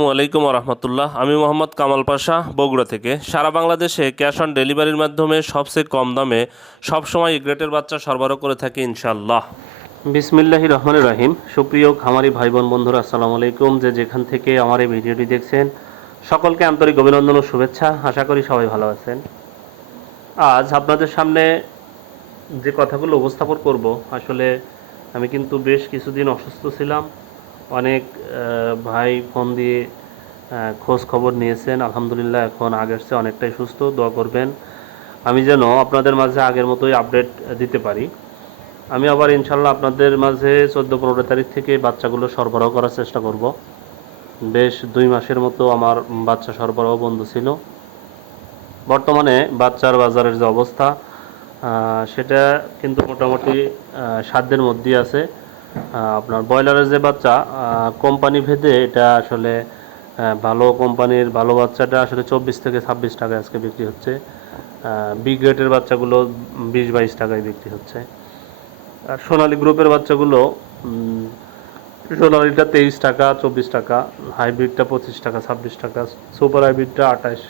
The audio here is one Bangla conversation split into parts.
আসসালামু আলাইকুম রহমতুল্লাহ। আমি মোহাম্মদ কামাল পাশা, বগুড়া থেকে। সারা বাংলাদেশে ক্যাশ অন ডেলিভারির মাধ্যমে সবচেয়ে কম দামে সবসময় গ্রেটের বাচ্চা সরবরাহ করে থাকি ইনশাল্লাহ। বিসমিল্লাহি রহমানির রহিম। সুপ্রিয় খামারি ভাই বোন বন্ধুরা, আসসালামু আলাইকুম। যেখান থেকে আমার এই ভিডিওটি দেখছেন, সকলকে আন্তরিক অভিনন্দন ও শুভেচ্ছা। আশা করি সবাই ভালো আছেন। আজ আপনাদের সামনে যে কথাগুলো উপস্থাপন করব, আসলে আমি কিন্তু বেশ কিছুদিন অসুস্থ ছিলাম। অনেক ভাই ফোন দিয়ে খোঁজ খবর নিয়েছেন। আলহামদুলিল্লাহ এখন আগের চেয়ে অনেকটাই সুস্থ। দোয়া করবেন আমি যেন আপনাদের মাঝে আগের মতোই আপডেট দিতে পারি। আমি আবার ইনশাল্লাহ আপনাদের মাঝে 14-15 তারিখ থেকে বাচ্চাগুলো সরবরাহ করার চেষ্টা করব। বেশ 2 মাসের মতো আমার বাচ্চা সরবরাহ বন্ধ ছিল। বর্তমানে বাচ্চার বাজারের যে অবস্থা, সেটা কিন্তু মোটামুটি সাধ্যের মধ্যেই আছে। আপনার ব্রয়লারের যে বাচ্চা, কোম্পানি ভেদে এটা আসলে ভালো কোম্পানির ভালো বাচ্চাটা আসলে 24 থেকে 26 টাকা আজকে বিক্রি হচ্ছে। বি গ্রেডের বাচ্চাগুলো 20-22 টাকায় বিক্রি হচ্ছে। আর সোনালী গ্রুপের বাচ্চাগুলো, সোনালীটা 23 টাকা, 24 টাকা, হাইব্রিডটা 25 টাকা, 26 টাকা, সুপার হাইব্রিডটা 28,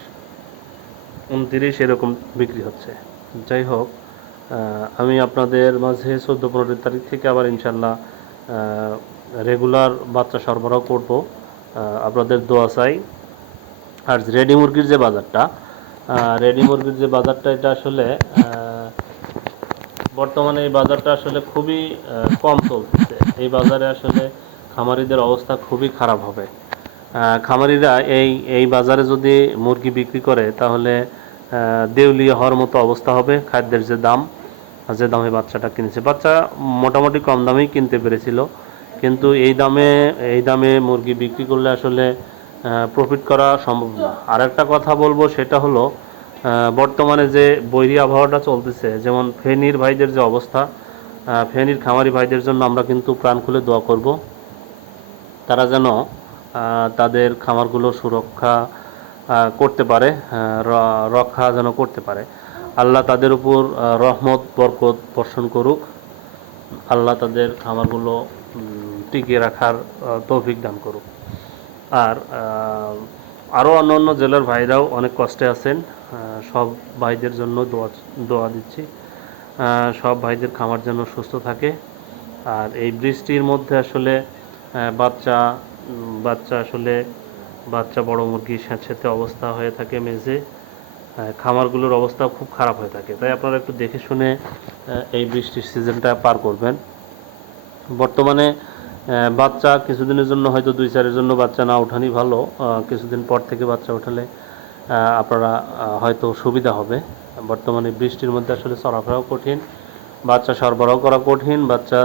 29 এরকম বিক্রি হচ্ছে। যাই হোক, আমি আপনাদের মাঝে 14-15 তারিখ থেকে আবার ইনশাল্লাহ রেগুলার বাচ্চা সরবরাহ করব। আপনাদের দোয়া চাই। আর রেডি মুরগির যে বাজারটা, এটা আসলে বর্তমানে এই বাজারটা আসলে খুবই কম চলতেছে। এই বাজারে আসলে খামারিদের অবস্থা খুবই খারাপ হবে। খামারিরা এই বাজারে যদি মুরগি বিক্রি করে, তাহলে দেউলিয়া হওয়ার মতো অবস্থা হবে। খাদ্যের যে দামে বাচ্চাটা কিনেছে, বাচ্চা মোটামুটি কম দামেই কিনতে পেরেছিল, কিন্তু এই দামে মুরগি বিক্রি করলে আসলে প্রফিট করা সম্ভব না। আর একটা কথা বলবো, সেটা হলো বর্তমানে যে বৈরী আবহাওয়াটা চলতেছে, যেমন ফেনীর ভাইদের যে অবস্থা, ফেনীর খামারি ভাইদের জন্য আমরা কিন্তু প্রাণ খুলে দোয়া করব। তারা যেন তাদের খামারগুলো সুরক্ষা করতে পারে, রক্ষা যেন করতে পারে। আল্লাহ তাদের উপর রহমত বরকত বর্ষণ করুক। আল্লাহ তাদের খামারগুলো টিকিয়ে রাখার তৌফিক দান করুক। আর আরও অন্য জেলার ভাইরাও অনেক কষ্টে আছেন। সব ভাইদের জন্য দোয়া দিচ্ছি। সব ভাইদের খামার যেন সুস্থ থাকে। আর এই বৃষ্টির মধ্যে আসলে বাচ্চা বাচ্চা বড় মুরগির স্যাঁতস্যাঁতে অবস্থা হয়ে থাকে মেঝে। খামারগুলোর অবস্থা খুব খারাপ হয়ে থাকে। তাই আপনারা একটু দেখে শুনে এই বৃষ্টির সিজনটা পার করবেন। বর্তমানে বাচ্চা কিছুদিনের জন্য, হয়তো 2-4 জন্য বাচ্চা না ওঠানি ভালো। কিছুদিন পর থেকে বাচ্চা ওঠালে আপনারা হয়তো সুবিধা হবে। বর্তমানে বৃষ্টির মধ্যে আসলে চলাফেরাও কঠিন, বাচ্চা সরবরাহ করা কঠিন, বাচ্চা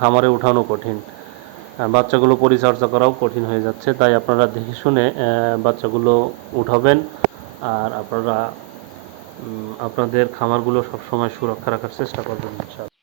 খামারে উঠানো কঠিন, বাচ্চাগুলো পরিচর্যা করাও কঠিন হয়ে যাচ্ছে। তাই আপনারা দেখে শুনে বাচ্চাগুলো উঠাবেন। আর আপনারা আপনাদের খামারগুলো সবসময় সুরক্ষা রাখার চেষ্টা করবেন ইনশাআল্লাহ।